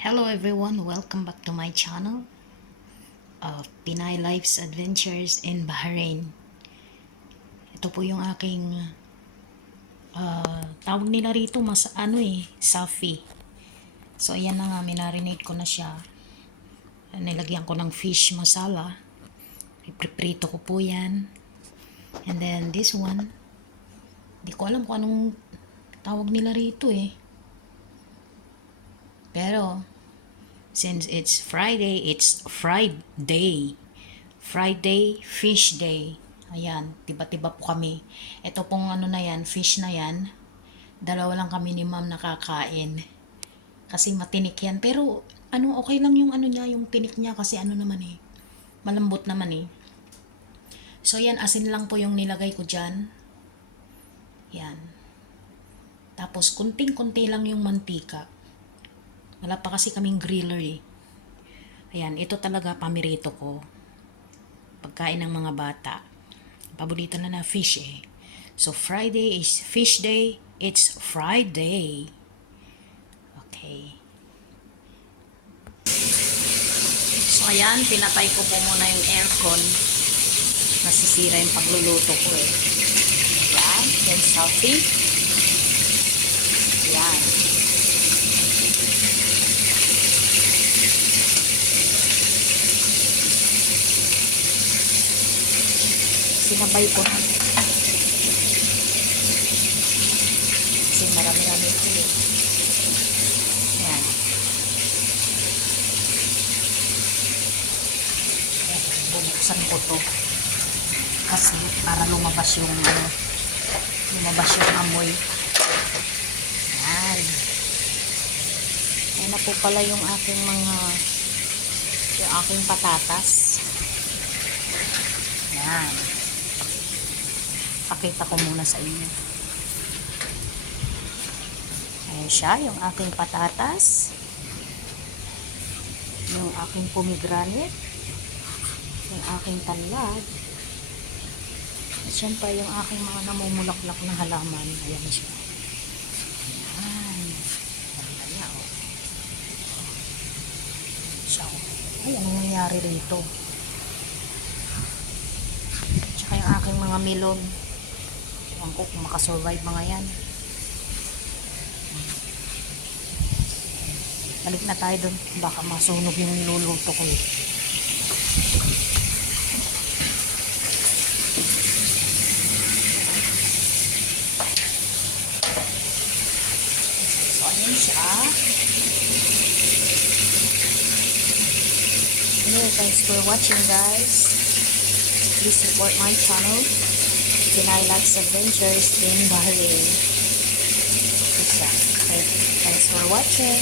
Hello everyone, welcome back to my channel of Pinay Life's Adventures in Bahrain. Ito po yung aking tawag nila rito safi. So ayan na nga, minarinate ko na siya. Nilagyan ko ng fish masala. Ipiprito ko po yan. And then this one, di ko alam kung anong tawag nila rito eh. Pero since it's Friday, it's Friday. Friday, fish day. Ayan, tiba-tiba po kami. Ito pong fish na yan. Dalawa lang kami ni ma'am nakakain. Kasi matinik yan. Pero, okay lang yung yung tinik niya kasi malambot naman eh. So, yan, asin lang po yung nilagay ko dyan. Yan. Tapos, kunting-kunti lang yung mantika. Wala pa kasi kaming griller eh. Ayan, ito talaga pamirito ko. Pagkain ng mga bata. Paborito na fish eh. So, Friday is fish day. It's Friday. Okay. So, ayan, pinatay ko po muna yung aircon. Nasisira yung pagluluto ko eh. Ayan, then selfie. Ayan. Sinabay ko na. Kasi marami-rami ito eh. Ayan. Ayan. Bubuksan ko to. Kasi para lumabas yung amoy. Ayan. Ayan na po pala yung aking patatas. Ayan. Pakita ko muna sa inyo. Ayan siya, yung aking patatas. Yung aking pomegranate. Yung aking tanlad. At syempre, yung aking mga namumulaklak na halaman. Ayan siya. Ayan. Ganda niya, oh. Siya, oh. Ay, anong nangyari rito? Tsaka yung aking mga melon. Ewan ko kung makasurvive mga yan. Balik na tayo dun. Baka masunog yung niluluto ko eh. So, ayan siya. Anyway, thanks for watching guys. Please support my channel. Pinay Life's Adventures in Bahrain. Okay, thanks for watching.